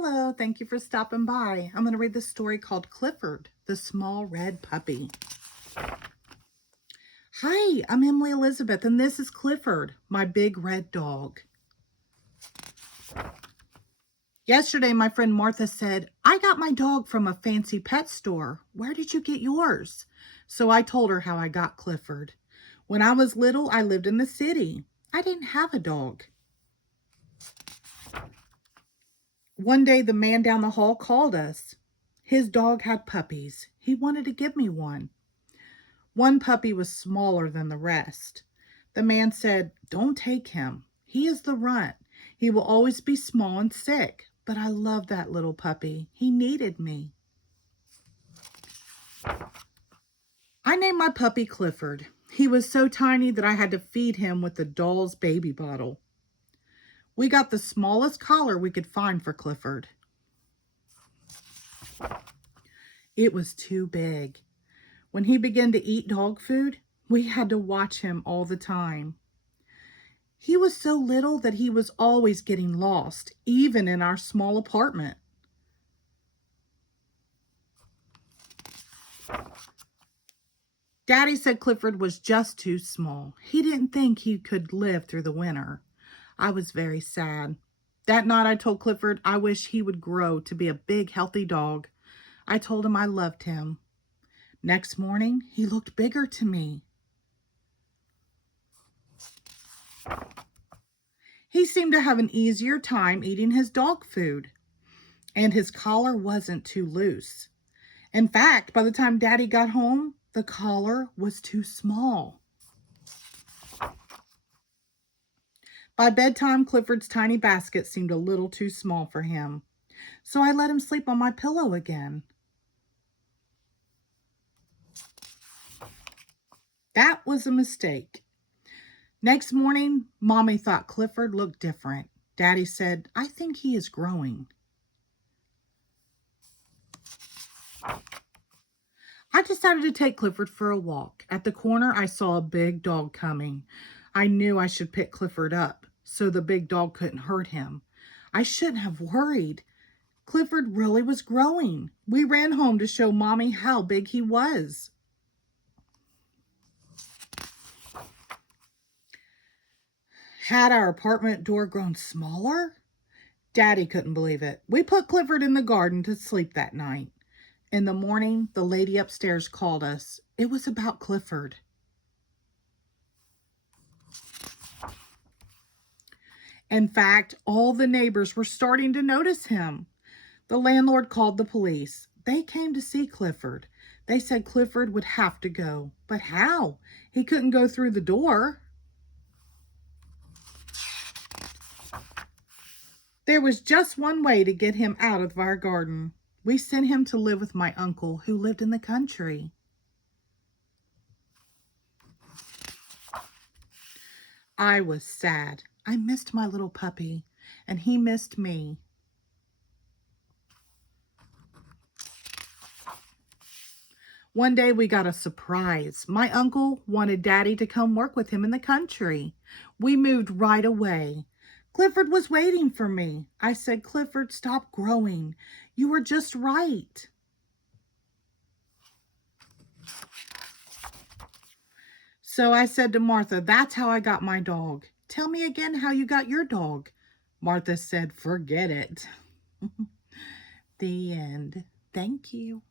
Hello, thank you for stopping by. I'm going to read the story called Clifford, the Small Red Puppy. Hi, I'm Emily Elizabeth, and this is Clifford, my big red dog. Yesterday, my friend Martha said, I got my dog from a fancy pet store. Where did you get yours? So I told her how I got Clifford. When I was little, I lived in the city. I didn't have a dog. One day, the man down the hall called us. His dog had puppies. He wanted to give me one. One puppy was smaller than the rest. The man said, Don't take him. He is the runt. He will always be small and sick. But I love that little puppy. He needed me. I named my puppy Clifford. He was so tiny that I had to feed him with the doll's baby bottle. We got the smallest collar we could find for Clifford. It was too big. When he began to eat dog food, we had to watch him all the time. He was so little that he was always getting lost, even in our small apartment. Daddy said Clifford was just too small. He didn't think he could live through the winter. I was very sad. That night I told Clifford I wish he would grow to be a big, healthy dog. I told him I loved him. Next morning, he looked bigger to me. He seemed to have an easier time eating his dog food, and his collar wasn't too loose. In fact, by the time Daddy got home, the collar was too small. By bedtime, Clifford's tiny basket seemed a little too small for him, so I let him sleep on my pillow again. That was a mistake. Next morning, Mommy thought Clifford looked different. Daddy said, I think he is growing. I decided to take Clifford for a walk. At the corner, I saw a big dog coming. I knew I should pick Clifford up so the big dog couldn't hurt him. I shouldn't have worried. Clifford really was growing. We ran home to show Mommy how big he was. Had our apartment door grown smaller? Daddy couldn't believe it. We put Clifford in the garden to sleep that night. In the morning, the lady upstairs called us. It was about Clifford. In fact, all the neighbors were starting to notice him. The landlord called the police. They came to see Clifford. They said Clifford would have to go. But how? He couldn't go through the door. There was just one way to get him out of our garden. We sent him to live with my uncle who lived in the country. I was sad. I missed my little puppy, and he missed me. One day we got a surprise. My uncle wanted Daddy to come work with him in the country. We moved right away. Clifford was waiting for me. I said, Clifford, stop growing. You were just right. So I said to Martha, that's how I got my dog. Tell me again how you got your dog. Martha said, forget it. The end. Thank you.